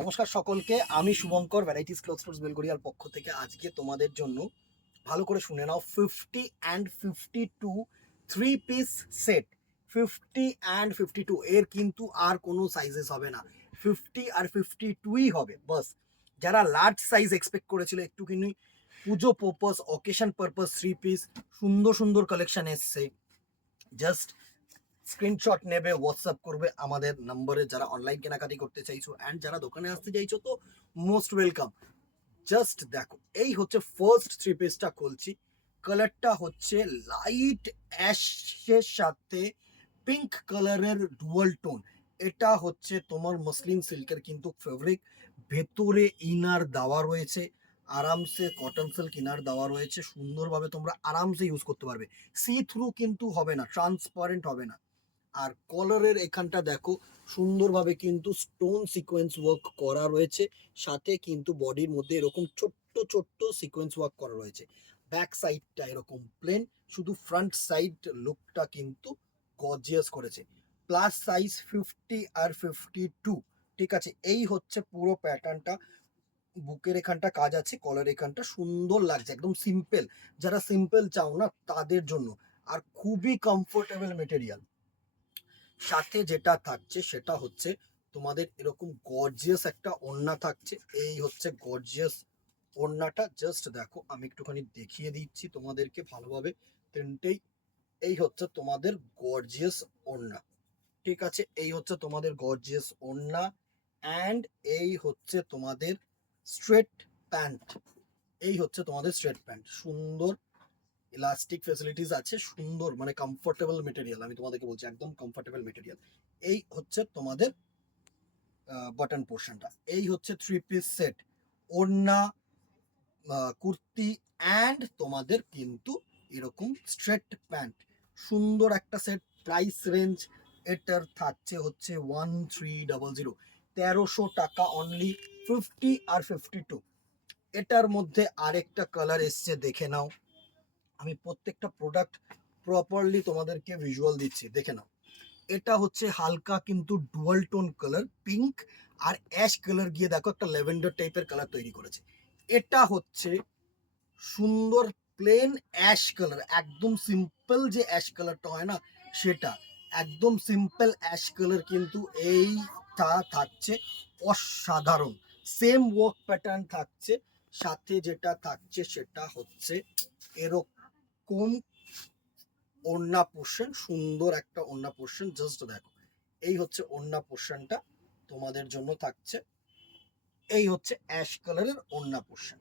নমস্কার সকলকে, আমি শুভঙ্কর ভ্যারাইটিস ক্লথ স্টোর্স বেলগড়িয়ার পক্ষ থেকে আজকে তোমাদের জন্য ভালো করে শুনে নাও 50 and 52 three piece set. 50 and 52 এর কিন্তু আর কোনো সাইজেস হবে না, 50 আর 52ই হবে বাস। যারা লার্জ সাইজ এক্সপেক্ট করেছিল একটুখানি পুজো purpose occasion purpose three piece, সুন্দর সুন্দর কালেকশন এসছে। জাস্ট স্ক্রিনশট নেবে, হোয়াটসঅ্যাপ করবে আমাদের নম্বরে। যারা অনলাইন কেনাকাটি করতে চাইছো অ্যান্ড যারা দোকানে আসতে চাইছো তো মোস্ট ওয়েলকাম। জাস্ট দেখো, এই হচ্ছে ফার্স্ট থ্রি পিসটা খুলছি। কালারটা হচ্ছে লাইট অ্যাশের সাথে পিঙ্ক কালারের ডুয়াল টোন। এটা হচ্ছে তোমার মসলিন সিল্কের কিন্তু ফেব্রিক, ভেতরে ইনার দেওয়া রয়েছে, আরামসে কটন সিল্ক ইনার দেওয়া রয়েছে, সুন্দরভাবে তোমরা আরামসে ইউজ করতে পারবে। সি থ্রু কিন্তু হবে না, ট্রান্সপারেন্ট হবে না। আর কলারের এখানটা দেখো, সুন্দরভাবে কিন্তু স্টোন সিকোয়েন্স ওয়ার্ক করা রয়েছে, সাথে কিন্তু বডির মধ্যে এরকম ছোট্ট ছোট্ট সিকোয়েন্স ওয়ার্ক করা রয়েছে। ব্যাক সাইডটা এরকম প্লেন, শুধু ফ্রন্ট সাইড লুকটা কিন্তু গর্জিয়াস করেছে। প্লাস সাইজ 50 আর 52, ঠিক আছে। এই হচ্ছে পুরো প্যাটার্নটা। বুকের এখানটা কাজ আছে, কলার এখানটা সুন্দর লাগছে, একদম সিম্পল। যারা সিম্পল চাও না তাদের জন্য। আর খুবই কমফোর্টেবল মেটেরিয়াল। সাথে যেটা থাকছে সেটা হচ্ছে তোমাদের এরকম গর্জিয়াস একটা ওড়না থাকছে। এই হচ্ছে গর্জিয়াস ওড়নাটা, জাস্ট দেখো আমি একটুখানি দেখিয়ে দিচ্ছি তোমাদেরকে ভালোভাবে তিনটেই। এই হচ্ছে তোমাদের গর্জিয়াস ওড়না, ঠিক আছে। এই হচ্ছে তোমাদের গর্জিয়াস ওড়না অ্যান্ড এই হচ্ছে তোমাদের স্ট্রেট প্যান্ট। এই হচ্ছে তোমাদের স্ট্রেট প্যান্ট, সুন্দর ইলাস্টিক ফেসিলিটিস আছে, সুন্দর মানে কমফোর্টেবল মেটেরিয়াল। আমি তোমাদেরকে বলছি একদম কমফোর্টেবল মেটেরিয়াল। এই হচ্ছে তোমাদের বাটন পোর্শনটা। এই হচ্ছে থ্রি পিস সেট, ওড়না, কুর্তি অ্যান্ড তোমাদের কিন্তু এরকম স্ট্রেট প্যান্ট, সুন্দর একটা সেট। প্রাইস রেঞ্জ এটার থাকছে হচ্ছে 1300, 1300 টাকা অনলি। 50 আর 52, এটার মধ্যে আরেকটা কালার এসছে, দেখে নাও। আমি প্রত্যেকটা প্রোডাক্ট প্রপারলি তোমাদেরকে ভিজুয়াল দিচ্ছি, দেখে নাও। এটা হচ্ছে হালকা কিন্তু ডুয়াল টোন কালার, পিঙ্ক আর অ্যাশ কালার গিয়ে দেখো একটা ল্যাভেন্ডার টাইপের কালার তৈরি করেছে। এটা হচ্ছে সুন্দর প্লেন অ্যাশ কালার, একদম সিম্পল যে অ্যাশ কালারটা হয় না সেটা, একদম সিম্পল অ্যাশ কালার কিন্তু এইটা থাকছে অসাধারণ। সেম ওয়ার্ক প্যাটার্ন থাকছে, সাথে যেটা থাকছে সেটা হচ্ছে এরকম ওড়না পোর্শন, সুন্দর একটা ওড়না পোর্শন। জাস্ট দেখো, এই হচ্ছে ওড়না পোর্শনটা তোমাদের জন্য থাকছে। এই হচ্ছে অ্যাশ কালারের ওড়না পোর্শন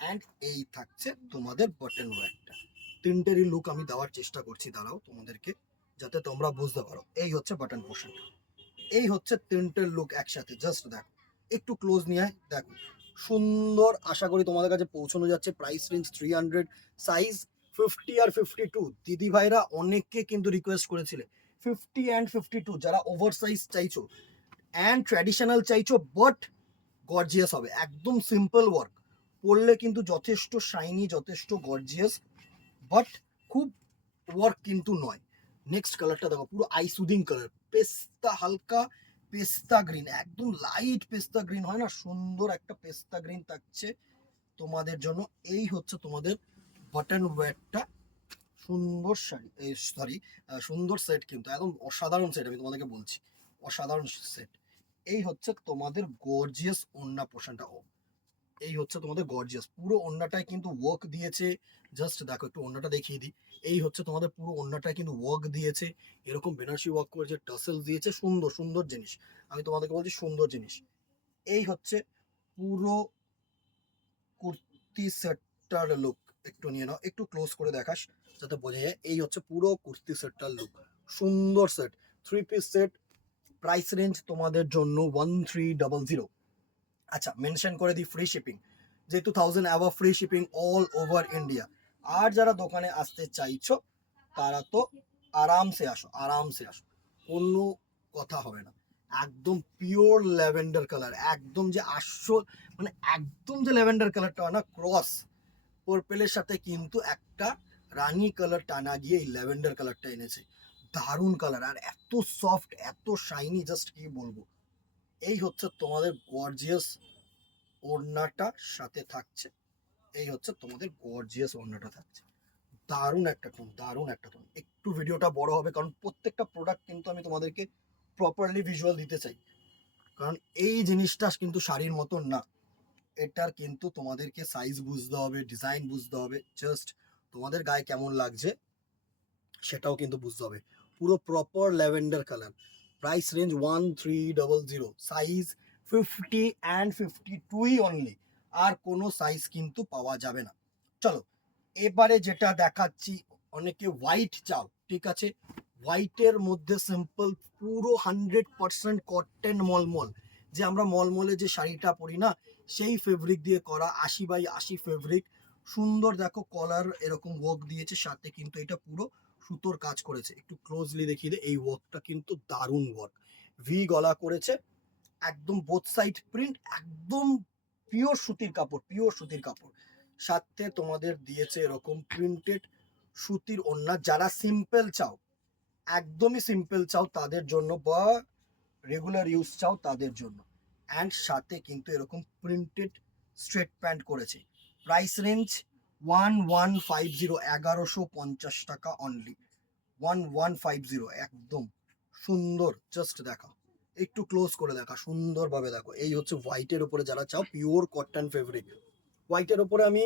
অ্যান্ড এই থাকছে তোমাদের বটন ওয়্যারটা। তিনটেরই লুক আমি দেওয়ার চেষ্টা করছি, দাঁড়াও তোমাদেরকে যাতে তোমরা বুঝতে পারো। এই হচ্ছে বাটন পোর্শনটা, এই হচ্ছে তিনটের লুক একসাথে। জাস্ট দেখো, একটু ক্লোজ নিয়ে দেখো, সুন্দর। আশা করি তোমাদের কাছে পৌঁছানো যাচ্ছে। প্রাইস রেঞ্জ 300, সাইজ 50 আর 52। দিদি ভাইরা অনেককে কিন্তু রিকোয়েস্ট করেছিলে 50 and 52, যারা ওভার সাইজ চাইছো অ্যান্ড ট্র্যাডিশনাল চাইছো বাট গর্জিয়াস হবে, একদম সিম্পল ওয়ার্ক, পরলে কিন্তু যথেষ্ট শাইনি, যথেষ্ট গর্জিয়াস, বাট খুব ওয়ার্ক কিন্তু নয়। নেক্সট কালারটা দেখো, পুরো আই সুদিং কালার, পেস্তা, হালকা পেস্তা গ্রিন, একদম লাইট পেস্তা গ্রিন হয় না, সুন্দর একটা পেস্তা গ্রিন থাকছে তোমাদের জন্য। এই হচ্ছে তোমাদের বাটন ওয়্যারটা, সুন্দর শাড়ি, সরি, সুন্দর সেট, কিন্তু একদম অসাধারণ সেট, আমি তোমাদেরকে বলছি অসাধারণ সেট। এই হচ্ছে তোমাদের গর্জিয়াস ওড়না পোর্শনটা। এই হচ্ছে তোমাদের গর্জিয়াস, পুরো ওড়নাটায় কিন্তু ওয়ার্ক দিয়েছে। জাস্ট দেখো, একটু ওড়নাটা দেখিয়ে দিই। এই হচ্ছে তোমাদের পুরো ওড়নাটায় কিন্তু ওয়ার্ক দিয়েছে, এরকম বেনারসি ওয়ার্ক করেছে, টাসেল দিয়েছে, সুন্দর সুন্দর জিনিস। আমি তোমাদেরকে বলছি সুন্দর জিনিস। এই হচ্ছে পুরো কুর্তি সেটটার লুক। একটু নিয়ে নাও, একটু ক্লোজ করে দেখাস যাতে বোঝা যায়। এই হচ্ছে পুরো কুর্তি সেটটার লুক, সুন্দর set, three piece set. Price range তোমাদের জন্য 1300। আচ্ছা, মেনশন করে দিই ফ্রি শিপিং, যেহেতু 1000 above, free shipping all over India. আর যারা দোকানে আসতে চাইছো তারা তো আরামসে আসো, আরামসে আসো, কোনো কথা হবে না। একদম পিওর ল্যাভেন্ডার কালার, একদম যে আসল মানে একদম যে ল্যাভেন্ডার কালারটা হয় না, ক্রস পার্পেলের সাথে কিন্তু একটা রানী কালার টানা গিয়ে এই ল্যাভেন্ডার কালারটা এনেছে। দারুণ কালার আর এত সফট, এত শাইনি, জাস্ট কি বলবো। এই হচ্ছে তোমাদের গর্জিয়াস ওড়নাটা সাথে থাকছে, এই হচ্ছে তোমাদের গর্জিয়াস ওড়নাটা থাকছে। দারুণ একটা টোন, দারুণ একটা টোন। একটু ভিডিওটা বড় হবে কারণ প্রত্যেকটা প্রোডাক্ট কিন্তু আমি তোমাদেরকে প্রপারলি ভিজুয়াল দিতে চাই, কারণ এই জিনিসটা কিন্তু শাড়ির মতন না, এটার কিন্তু তোমাদেরকে সাইজ বুঝতে হবে, ডিজাইন বুঝতে হবে, জাস্ট তোমাদের গায়ে কেমন লাগছে সেটাও কিন্তু বুঝতে হবে। পুরো proper lavender colour, price range 1300, size 50 and 52ই অনলি, আর কোনো সাইজ কিন্তু পাওয়া যাবে না। চলো এবারে যেটা দেখাচ্ছি, অনেকে হোয়াইট চাও, ঠিক আছে, হোয়াইটের মধ্যে সিম্পল পুরো 100% কটন মলমল, যে আমরা মলমলে যে শাড়িটা পরি না সেই ফেব্রিক দিয়ে করা, 80x80 ফেব্রিক, সুন্দর দেখো কলার এরকম ওয়ার্ক দিয়েছে, সাথে কিন্তু এটা পুরো সুতোর কাজ করেছে। একটু ক্লোজলি দেখিয়ে দে, এই ওয়ার্কটা কিন্তু দারুণ ওয়ার্ক, ভি গলা করেছে, একদম বোথ সাইড প্রিন্ট, একদম পিওর সুতির কাপড়, পিওর সুতির কাপড়। সাথে তোমাদের দিয়েছে এরকম প্রিন্টেড সুতির ওড়না, যারা সিম্পল চাও, একদমই সিম্পল চাও তাদের জন্য, বা রেগুলার ইউজ চাও তাদের জন্য। অ্যান্ড সাথে কিন্তু এরকম প্রিন্টেড স্ট্রেট প্যান্ট করেছে। প্রাইস রেঞ্জ 1150, 1150 টাকা অনলি, 1150, একদম সুন্দর। জাস্ট দেখা, একটু ক্লোজ করে দেখা, সুন্দরভাবে দেখো। এই হচ্ছে হোয়াইটের উপরে যারা চাও পিওর কটন ফেব্রিক, হোয়াইটের উপরে আমি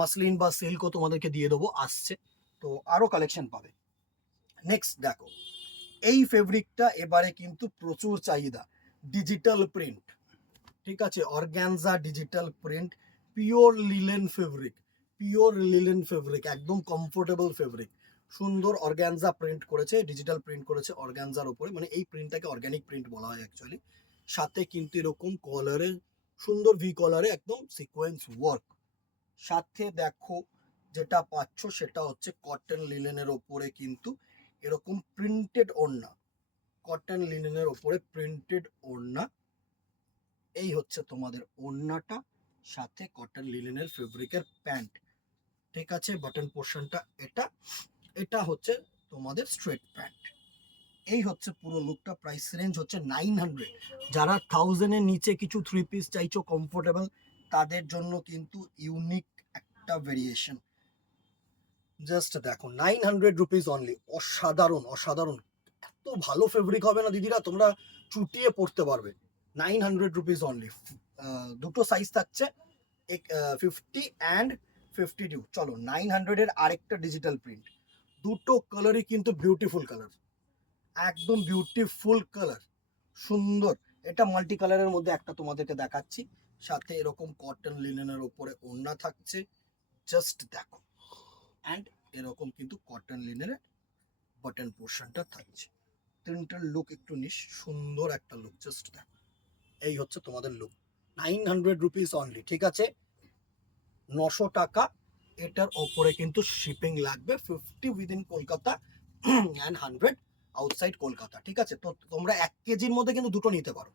মাসলিন বা সিল্কও তোমাদেরকে দিয়ে দেবো, আসছে তো আরও কালেকশন পাবে। নেক্সট দেখো, এই ফেব্রিকটা এবারে কিন্তু প্রচুর চাহিদা, ডিজিটাল প্রিন্ট, ঠিক আছে, organza digital print, pure linen fabric, pure linen fabric, একদম কমফোর্টেবল ফেব্রিক, সুন্দর অর্গ্যানজা প্রিন্ট করেছে, ডিজিটাল প্রিন্ট করেছে অর্গ্যানজার উপরে, মানে এই প্রিন্টটাকে অর্গ্যানিক প্রিন্ট বলা হয় অ্যাকচুয়ালি। সাথে কিন্তু এরকম কলারে সুন্দর ভি কলারে একদম সিকোয়েন্স ওয়ার্ক। সাথে দেখো যেটা পাচ্ছ সেটা হচ্ছে কটন লিনেনের ওপরে কিন্তু এরকম প্রিন্টেড ওড়না, কটন লিনেনের ওপরে প্রিন্টেড ওড়না, এই হচ্ছে তোমাদের ওড়নাটা, সাথে কটন লিনেনের ফেব্রিকের প্যান্ট, ঠিক আছে, বাটন পোর্শনটা এটা, এটা হচ্ছে তোমাদের স্ট্রেট প্যান্ট। এই হচ্ছে পুরো লুকটা। প্রাইস রেঞ্জ হচ্ছে 900, যারা 1000-এর নিচে কিছু থ্রি পিস চাইছো কমফোর্টেবল, তাদের জন্য কিন্তু ইউনিক একটা ভেরিয়েশন। জাস্ট দেখো 900 রুপিস অনলি, অসাধারণ অসাধারণ, এত ভালো ফেব্রিক হবে না দিদিরা, তোমরা চুটিয়ে পড়তে পারবে। 900 রুপিস অনলি, দুটো সাইজ থাকছে, 50 অ্যান্ড 52। চলো 900-এর আরেকটা ডিজিটাল প্রিন্ট, দুটো কালারই কিন্তু বিউটিফুল কালার, একদম বিউটিফুল কালার, সুন্দর। এটা মাল্টি কালারের মধ্যে একটা তোমাদেরকে দেখাচ্ছি, সাথে এরকম কটন লিনেনের উপরে ওড়না থাকছে, জাস্ট দেখো, অ্যান্ড এরকম কিন্তু কটন লিনেনের বাটন পোর্শনটা থাকছে। তিনটার লুক একটু নিস, সুন্দর একটা লুক, জাস্ট দেখো। এই হচ্ছে তোমাদের লুক, 900 রুপিস অনলি, ঠিক আছে, 900 টাকা। এটার ওপরে কিন্তু শিপিং লাগবে 50 within Kolkata and 100 outside Kolkata, ঠিক আছে। তো তোমরা 1 কেজির মধ্যে কিন্তু দুটো নিতে পারো,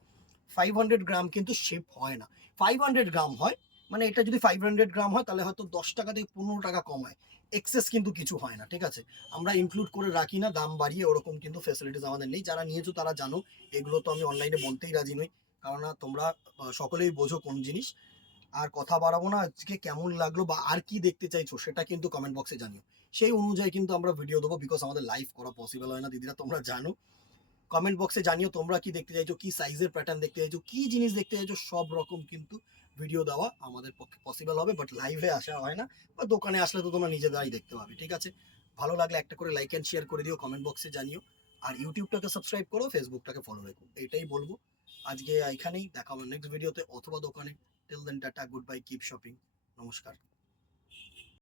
500 গ্রাম কিন্তু শিপ হয় না, 500 গ্রাম হয়, মানে এটা যদি 500 গ্রাম হয় তাহলে হয়তো 10 টাকা থেকে 15 টাকা কমায়, এক্সেস কিন্তু কিছু হয় না, ঠিক আছে। আমরা ইনক্লুড করে রাখি না দাম বাড়িয়ে, ওরকম কিন্তু ফেসিলিটিস আমাদের নেই। যারা নিয়েছো তারা জানো, এগুলো তো আমি অনলাইনে বলতেই রাজি নই, কারণ তোমরা সকলেই বোঝো কোন জিনিস। আর কথা বাড়াবো না, আজকে কেমন লাগলো বা আর কি দেখতে চাইছো সেটা কিন্তু কমেন্ট বক্সে জানিও, সেই অনুযায়ী কিন্তু আমরা ভিডিও দেবো, বিকজ আমাদের লাইভ করা পসিবল হয় না দিদিরা, তোমরা জানো। কমেন্ট বক্সে জানিও তোমরা কি দেখতে চাইছো, কি সাইজের প্যাটার্ন দেখতে চাইছো, কি জিনিস দেখতে চাইছো, সব রকম কিন্তু ভিডিও দেওয়া আমাদের পক্ষে পসিবল হবে, বাট লাইভে আসা হয় না, বা দোকানে আসলে তো তোমরা নিজেরাই দেখতে পাবে, ঠিক আছে। ভালো লাগলে একটা করে লাইক অ্যান্ড শেয়ার করে দিও, কমেন্ট বক্সে জানিও, আর ইউটিউবটাকে সাবস্ক্রাইব করো, ফেসবুকটাকে ফলো রেখো, এইটাই বলবো। আজকে এখানেই দেখা হবে নেক্সট ভিডিওতে অথবা দোকানে। Till then tata, good bye, keep shopping, নমস্কার।